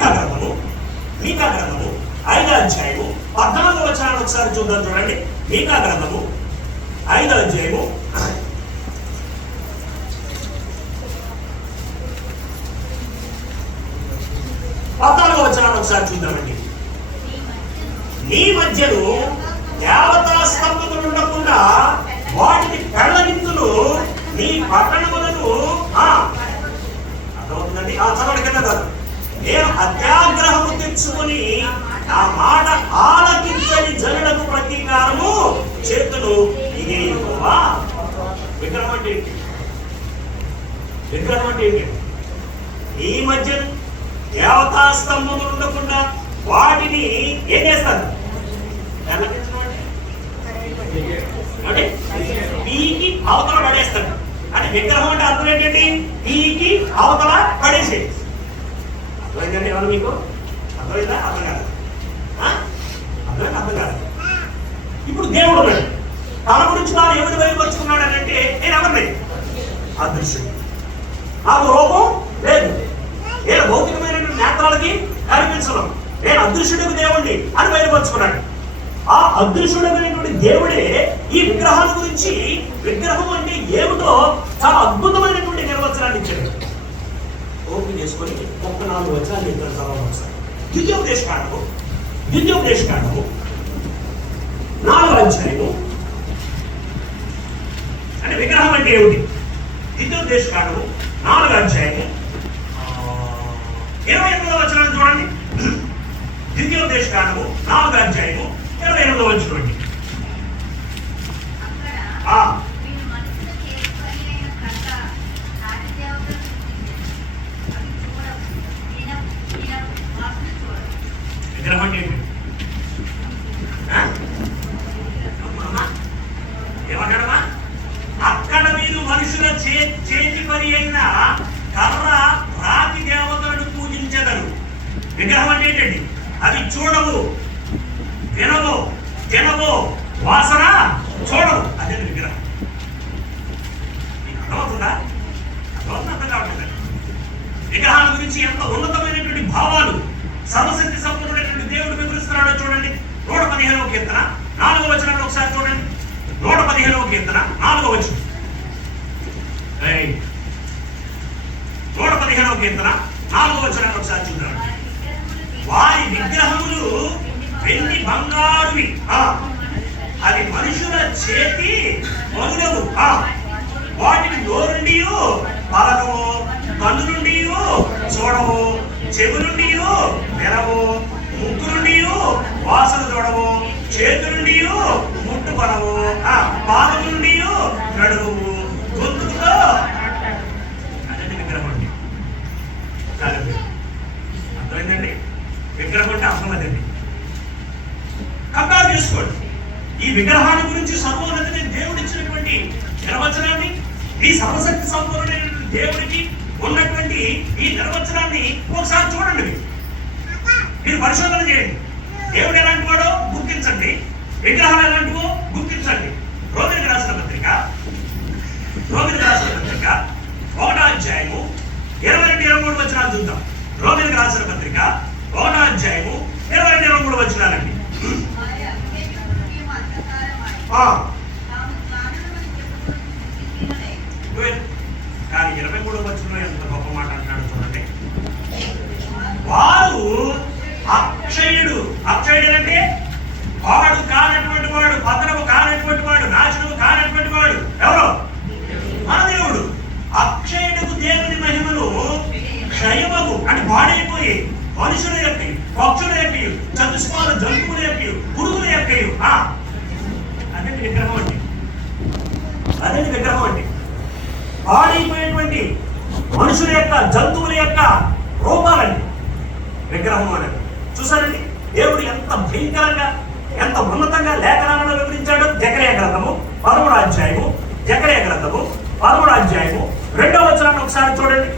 మీకా గ్రంథము 5వ అధ్యాయము 14వ వచనాన్ని ఒకసారి చూద్దాం. చూడండి, మీకా గ్రంథము 5వ అధ్యాయము 14వ వచనాన్ని ఒకసారి చూద్దామండి. నీ మధ్యలో దేవతా స్తంభములు ఉండకుండా వాటికి పెళ్లగింతులు నీ పట్టణములను అర్థమవుతుందండి. చదవడి కింద కాదు. నేను అత్యాగ్రహము తెచ్చుకొని ఆ మాట ఆలకించని జనులకు ప్రతీకారము చేతులు ఇదే యెహోవా. విగ్రహం అంటే ఏంటి? విగ్రహం అంటే ఏంటి? ఈ మధ్య దేవతా స్తంభములు ఉండకుండా వాటిని ఏం చేస్తారు? అంటే పీకి అవతల పడేస్తాడు. అంటే విగ్రహం అంటే అర్థం ఏంటండి? పీకి అవతల పడేసే. అర్థమైందండి? ఎవరు మీకు అర్థమైందా? అర్థం కాదు. అర్థం కాదు. ఇప్పుడు దేవుడు ఉన్నాడు. తన గురించి తాను ఏమిటి బయలుపరుచుకున్నాడు అని అంటే, నేను ఎవరిని? అదృశ్యుడు. నాకు రూపం లేదు, నేను భౌతికమైనటువంటి నేత్రాలకి కనిపించడం, నేను అదృశ్యుడికి దేవుణ్ణి అని బయలుపరుచుకున్నాడు. ఆ అదృశ్యుడమైనటువంటి దేవుడే ఈ విగ్రహాల గురించి, విగ్రహం అంటే ఏమిటో చాలా అద్భుతమైనటువంటి నిర్వచనాన్ని ఇచ్చాడు. ఓపెన్ చేసుకొని 4 వచనాలు చెప్తాను చదవండి ఒకసారి. ద్వితీయోపదేశకాండము 4వ అధ్యాయము. అంటే విగ్రహం అంటే ఏమిటి? ద్వితీయోపదేశకాండము 4వ అధ్యాయము 28వ వచనాన్ని చూడండి. ద్వితీయోపదేశకాండము 4వ అధ్యాయము 28వ వచనం. విగ్రహం అంటే ఏమంటాడమ్మా? అక్కడ మీరు మనుషుల చేతి పని అయిన కర్ర రాతి దేవతలను పూజించెదరు. విగ్రహం అంటే ఏంటండి? అవి చూడవు, వినవు, తినవు, వాసన చూడవు. అదే విగ్రహం. మీకు అర్థమవుతుందా? అర్థం కావట్లేదు. విగ్రహాల గురించి ఎంత ఉన్నతమైనటువంటి భావాలు సర్వశక్తి సంపన్నుడైనటువంటి దేవుడు వివరిస్తున్నాడో చూడండి. 115వ కీర్తన 4వ వచనాన్ని ఒకసారి చూడండి. 115వ కీర్తన 4వ వచనం. 115వ కీర్తన 4వ వచనాన్ని ఒకసారి చూద్దాం. వారి విగ్రహములు వెండి బంగారువి, అది మనుషుల చేతి మనులవు. వాటిని నోరుండి పలకవు, కన్ను నుండి చూడవు, చెవు నుండి వినవు, ముక్కు నుండి వాసన చూడవు, చేతు నుండి ముట్టుకొనవు, పాదం నుండి నడువు, గొంతుకుతో. అదే విగ్రహం అండి. అర్థమైందండి? విగ్రహం అంటే అర్థమైందండి. కంపేర్ చేసుకోండి. ఈ విగ్రహాల గురించి సర్వోన్నతిని దేవుడు ఇచ్చినటువంటి నిర్వచనాన్ని, ఈ సర్వశక్తి సంపూర్ణమైనటువంటి దేవుడికి ఉన్నటువంటి ఈ నిర్వచనాన్ని ఒకసారి చూడండి. మీరు పరిశోధన చేయండి. దేవుడు ఎలాంటి వాడో గుర్తించండి, విగ్రహాలు ఎలాంటివో గుర్తించండి. రోమిలికి రాసిన పత్రిక 1వ అధ్యాయము 22-23 వచనాలు చూద్దాం. రోమిలికి రాసిన పత్రిక 1వ అధ్యాయము 22-23 వచనాలండి. కానీ 23వ వచనంలో ఎంత గొప్ప మాట అంటున్నాడు చూడండి. వారు అక్షయుడు. అక్షయుడు అంటే వాడు కానటువంటి వాడు, పతనము కానటువంటి వాడు, నాశనము కానటువంటి వాడు ఎవరు? మన దేవుడు. అక్షయుడుకు దేవుని మహిమను క్షయమగు అంటే పాడైపోయి మనుషుల యొక్క, పక్షుల యొక్క, చతుష్పాల జంతువుల యొక్క, పురుగుల యొక్క అదే విగ్రహం అండి. అదే విగ్రహం అండి. పాడైపోయినటువంటి మనుషుల యొక్క, జంతువుల యొక్క రూపాలండి విగ్రహం అనేది. చూసారండి దేవుడు ఎంత భయంకరంగా, ఎంత ఉన్నతంగా లేఖనాలను వివరించాడు. జకరియా గ్రంథము 13వ అధ్యాయము 2వ వచనాన్ని ఒకసారి చూడండి.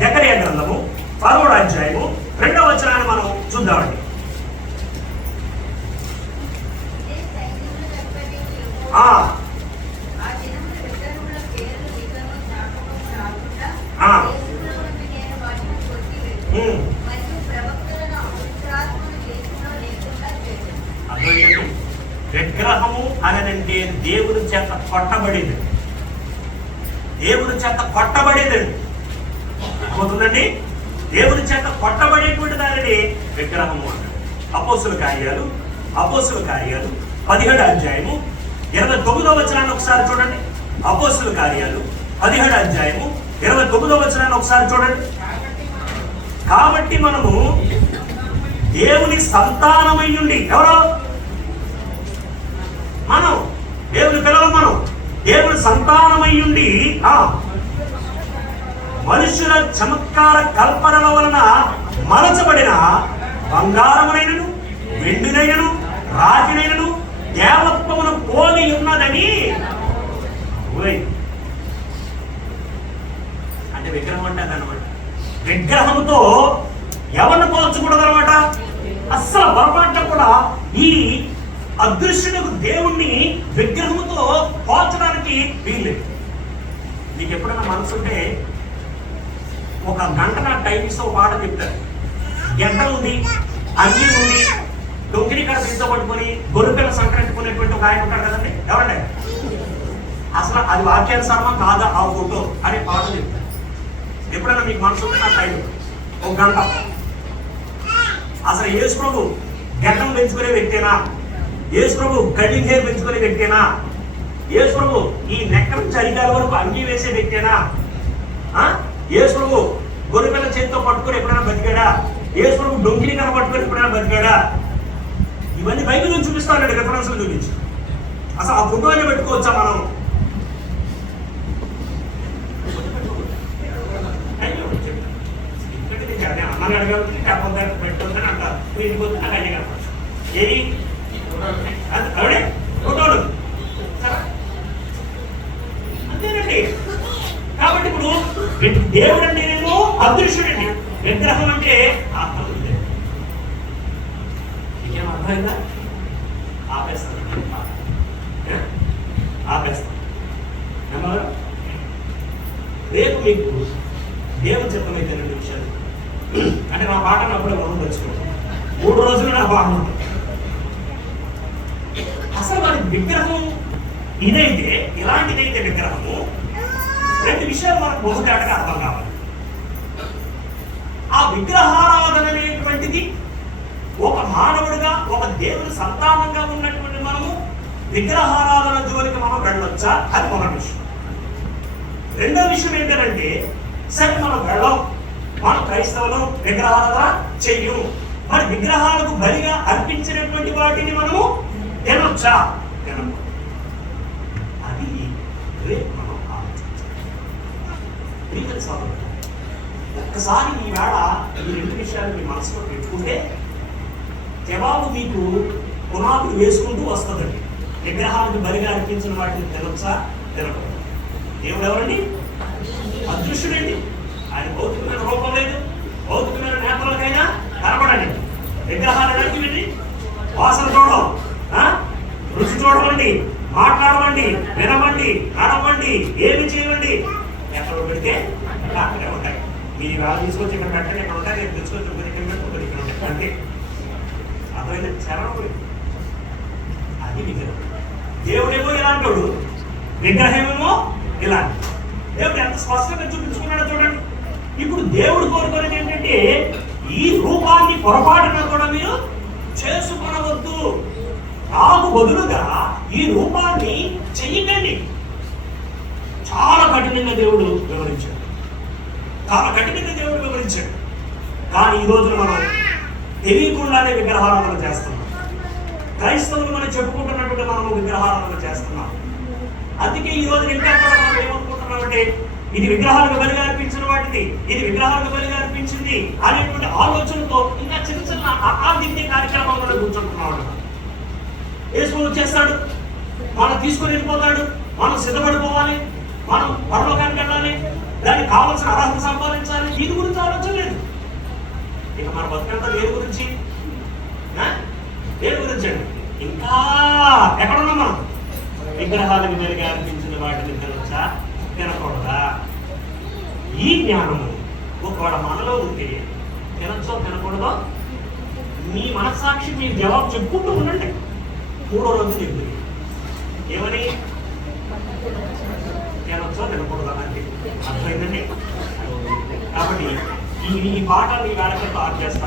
జకరియా గ్రంథము 13వ అధ్యాయము 2వ వచనాన్ని మనం చూద్దామండి. విగ్రహము అనేదంటే దేవుని చేత కొట్టబడేది, దేవుని చేత కొట్టబడేదండి. అవుతుందండి, దేవుని చేత కొట్టబడేటువంటి దానిని విగ్రహము అంటారు. అపోస్తుల కార్యాలు 17వ అధ్యాయము 29వ వచనాన్ని ఒకసారి చూడండి. అపోస్తుల కార్యాలు 17వ అధ్యాయము 29వ వచనాన్ని ఒకసారి చూడండి. కాబట్టి మనము దేవుని సంతానమై ఉండి, ఎవరో మనం దేవుని పిల్లలు, మనం దేవుని సంతానమై ఉండి మనుషుల చమత్కార కల్పనల వలన మలచబడిన బంగారమునైనను వెండినైనను రాగినైనను దేవత్వమును పోలి ఉన్నదని. అంటే విగ్రహం అంటే అదనమాట. విగ్రహంతో ఎవరిని పోల్చకూడదు అనమాట. అస్సలు పొరపాటున కూడా ఈ అదృశ్యులకు దేవుణ్ణి విగ్రహంతో పోల్చడానికి వీల్లేదు. నీకు ఎప్పుడైనా మనసుంటే ఒక గంట నా టైం ఇస్తే ఒక పాట చెప్తారు. గంట ఉంది, అగ్గి ఉంది, డొంకిని కాడ బింతో పట్టుకొని గొర్రెపిల్ల సంక్రాంతికునేటువంటి ఒక ఆయన ఉంటాడు కదండి. ఎవరండి అసలు అది వాక్యానుసారమా కాదా ఆ ఫోటో అనే పాట చెప్తారు. ఎప్పుడైనా మీకు మనసు ఉంటే నా టైం ఒక గంట. అసలు యేసు ప్రభు గడ్డం పెంచుకునే వ్యక్తేనా? యేసు ప్రభు కటింగ్ హెయిర్ పెంచుకునే వ్యక్తేనా? యేసు ప్రభు ఈ నెక్కల చలికాల వరకు అంగీ వేసే వ్యక్తేనా? యేసు ప్రభు గొర్రెపిల్ల చేతితో పట్టుకొని ఎప్పుడైనా బతికాడా? యేసు ప్రభు డొంకిని కన పట్టుకొని ఎప్పుడైనా బతికాడా? ఇవన్నీ బైబిల్ నుంచి చూపిస్తాడు, రిఫరెన్స్ చూపించి. అసలు ఆ ఫోటో అయినా పెట్టుకోవచ్చా మనం? అన్నగా అడగలుగుతుంది, కాకపోతే పెట్టుకుందని అంటారు. ఇంటికి పోతే నాకు అన్నీ కనపడచ్చు. ఏది అవడే ఫోటోలు అంతేనండి. కాబట్టి ఇప్పుడు దేవుడు అంటే నేను అదృశ్యుడండి, విగ్రహం అంటే ఆత్మ. ఇంకేం అర్థమైందా? ఆపేస్తాను. రేపు మీకు దేవుని చిత్తమైతే 2 నిమిషాలు అంటే నా పాటను అప్పుడే మనం తెచ్చుకోండి. 3 రోజులు నా పాట ఉంటుంది. అసలు మరి విగ్రహం ఇదైతే, ఇలాంటిదైతే విగ్రహము, 2 విషయాలు మనకు బహుతేటగా అర్థం కావాలి. ఆ విగ్రహారాధన అనేటువంటిది ఒక మానవుడిగా, ఒక దేవుని సంతానంగా ఉన్నటువంటి మనము విగ్రహారాధన జోలికి మనం వెళ్ళొచ్చా? అది మొదటి విషయం. రెండో విషయం ఏంటంటే, సరే మనం వెళ్ళం, మనం క్రైస్తవులు విగ్రహారాధన చెయ్యము, మరి విగ్రహాలకు బలిగా అర్పించినటువంటి వాటిని మనము తినొచ్చా? తినము. అది రేపు మనం ఆలోచించాలి. ఒక్కసారి ఈ వేళ ఈ 2 విషయాలు మీ మనసులో పెట్టుకుంటే జవాబు మీకు పునాదులు వేసుకుంటూ వస్తుందండి. విగ్రహాలకు బలిగా అర్పించిన వాటిని తినొచ్చా? తినకూడదు. దేవుడు ఎవరండి? అదృశ్యుడండి. ఆయన భౌతికమైన రూపం లేదు, భౌతికమైన నేతలకైనా కనపడండి. విగ్రహాలు నడిచిపెట్టి వాసన చూడడం, రుచి చూడమండి, మాట్లాడమండి, వినమండి, నడవండి, ఏమి చేయండి, ఎక్కడ పెడితే అక్కడే ఉంటాయి. మీరు ఇవాళ తీసుకొచ్చి ఇక్కడ పెట్టండి, ఇక్కడ ఉంటాయి, రేపు తీసుకొచ్చి ఇక్కడ పెట్టుకుంటారు, ఇక్కడ ఉంటాయి. అంతే. అర్థమైంది? చరణం అది విగ్రహం. దేవుడేమో ఇలాంటోడు, విగ్రహమేమో ఇలాంటి. దేవుడు ఎంత స్పష్టంగా చూపించుకున్నాడో చూడండి. ఇప్పుడు దేవుడు కోరుకునేది ఏంటంటే, ఈ రూపాన్ని పొరపాటున కూడా మీరు చేసుకొనవద్దు, నాకు బదులుగా ఈ రూపాన్ని చెయ్యండి. చాలా కఠినంగా దేవుడు వివరించాడు, చాలా కఠినంగా దేవుడు వివరించాడు. కానీ ఈ రోజున మనం తెలియకుండానే విగ్రహారాధన చేస్తున్నాం. క్రైస్తవులు మనం చెప్పుకుంటున్నటువంటి మనము విగ్రహారాధన చేస్తున్నాం. అందుకే ఈ రోజు ఇంకా మనం ఏమనుకుంటున్నామంటే, ఇది విగ్రహాలకు బలిగా అర్పించిన వాటిది, ఇది విగ్రహాలకు బలిగా అర్పించింది అనేటువంటి ఆలోచనతో ఇంకా చిన్న చిన్న అకాదిత్య కార్యక్రమాలను కూర్చుంటున్నాడు. యేసు వచ్చేస్తాడు, మనం తీసుకొని వెళ్ళిపోతాడు, మనం సిద్ధపడిపోవాలి, మనం పరలోకానికి వెళ్ళాలి, దానికి కావాల్సిన అర్హత సంపాదించాలి. దీని గురించి ఆలోచన లేదు. ఇక మన బతుకంతా దేని గురించి? దేని గురించి అండి? ఇంకా ఎక్కడున్నాం మనం? విగ్రహాలకు బలిగా అర్పించిన వాటిని తినొచ్చా? తినకూడదా? ఈ జ్ఞానము ఒకవేళ మనలో ఉంటే తినచ్చో తినకూడదో మీ మనస్సాక్షి మీకు జవాబు చెప్పుకుంటూ ఉండండి. మూడో రోజు తింది ఏమని తినొచ్చో తినకూడదా అంటే అర్థమైందండి. కాబట్టి ఈ పాఠాలు ఈ వేళతో ఆర్ట్ చేస్తాను.